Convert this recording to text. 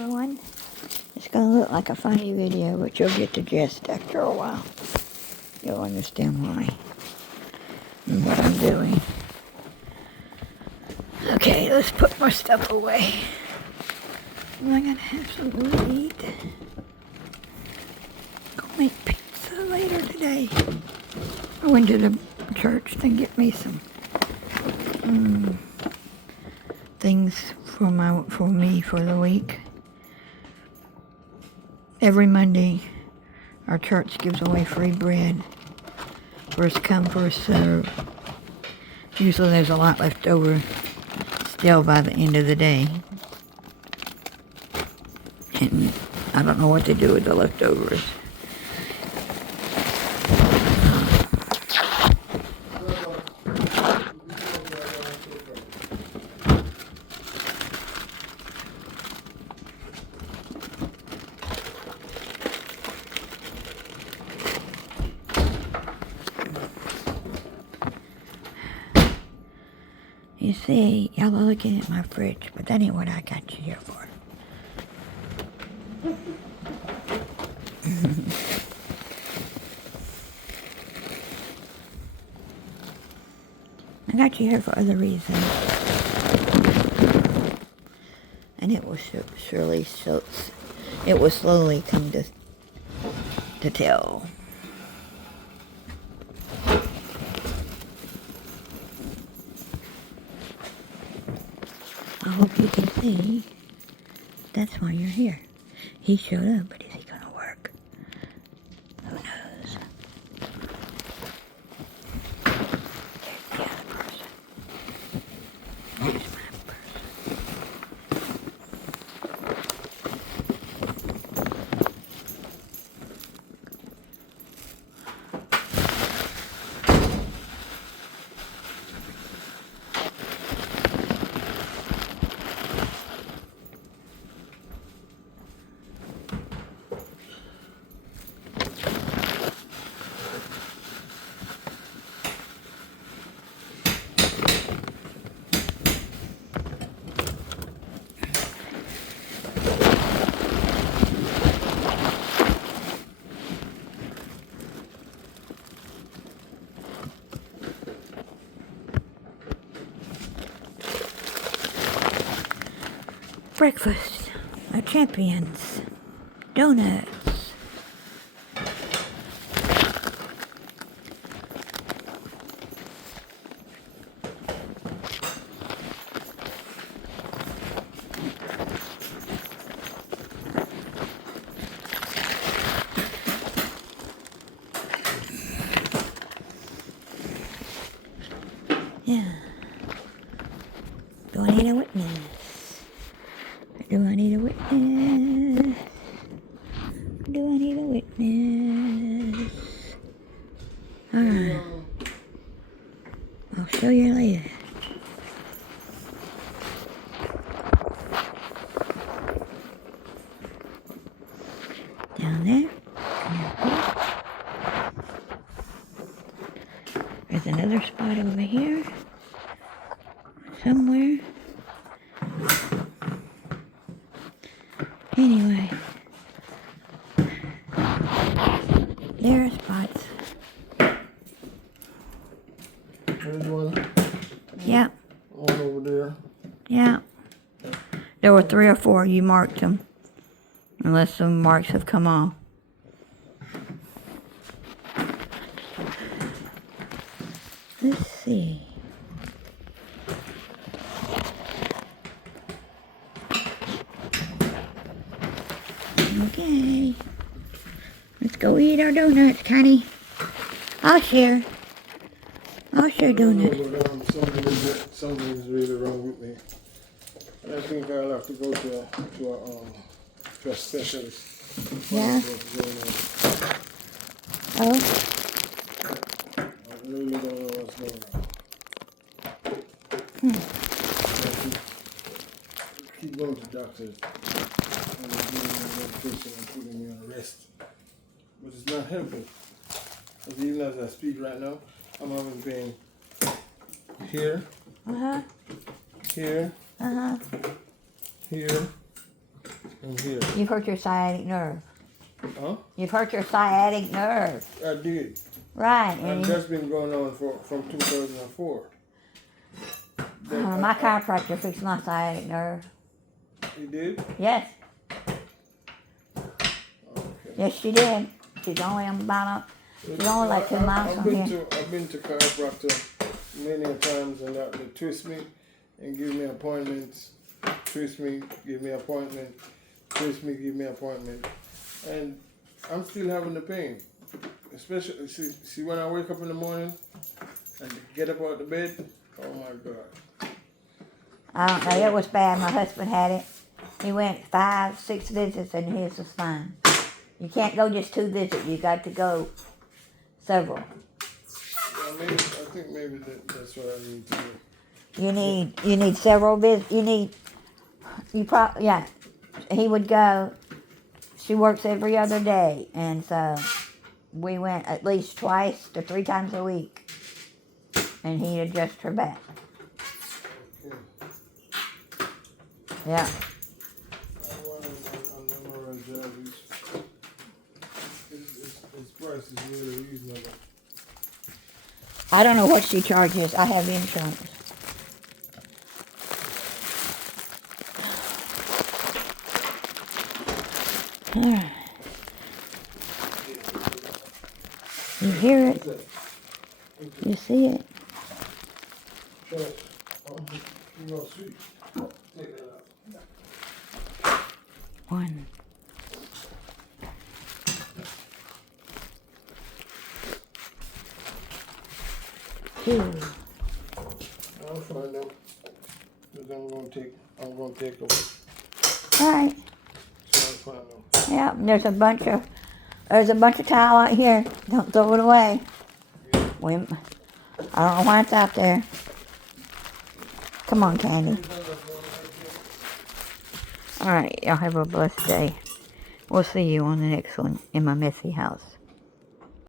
everyone. It's going to look like a funny video, but you'll get the gist after a while. You'll understand why and what I'm doing. Okay, let's put my stuff away. Am I going to have something to eat? Go make pizza later today. I went to the church to get me some things for me for the week. Every Monday, our church gives away free bread. First come, first serve. Usually there's a lot left over still by the end of the day. And I don't know what they do with the leftovers. You see, y'all are looking at my fridge, but that ain't what I got you here for. I got you here for other reasons. And it will surely, it will slowly come to tell. I hope you can see that's why you're here. He showed up, but is he going to work? Who knows? There's the other person. There's my person. Breakfast of champions. Donuts. Yeah. Do I need a witness? Do I need a witness? Do I need a witness? Alright. I'll show you later. Down there. There's another spot over here. Somewhere. Anyway, there are spots. There's one. Yeah. All over there. Yeah. There were 3 or 4. You marked them. Unless some marks have come off. Let's see. Okay. Let's go eat our donuts, Connie. I'll share. I'll share donuts. Something's really wrong with me. I think I'll have to go to a specialist. Yeah. Oh. I really don't know what's going on. Keep going to doctors. And they're giving me medication and putting me on rest. But it's not helping. Because even as I speak right now, I'm having pain here, here, Uh-huh. here, And here. You've hurt your sciatic nerve. Huh? You've hurt your sciatic nerve. I did. Right. And that's been going on from 2004. My chiropractor fixed my sciatic nerve. He did? Yes. Okay. Yes, she did. She's only she's only like 2 miles from here. I've been to chiropractor many a times, and they twist me and give me appointments. Twist me, give me appointment. Twist me, give me appointment. And I'm still having the pain. Especially, see when I wake up in the morning and get up out of the bed, oh my God. I don't know, it was bad. My husband had it. He went 5, 6 visits and his was fine. You can't go just 2 visits, you got to go several. Yeah, I think maybe that's what I need to do. You need several visits. Yeah. He would go. She works every other day, and so we went at least 2 to 3 times a week, and he'd adjust her back. Okay. Yeah. I want to memorize that. His price is really reasonable. I don't know what she charges. I have insurance. You hear it. You see it. One. Two. I'll find out. Because I'm gonna take over. All right. So I'll find out. Yeah, there's a bunch of towel out here. Don't throw it away. I don't know why it's out there. Come on, Candy. All right, y'all have a blessed day. We'll see you on the next one in my messy house.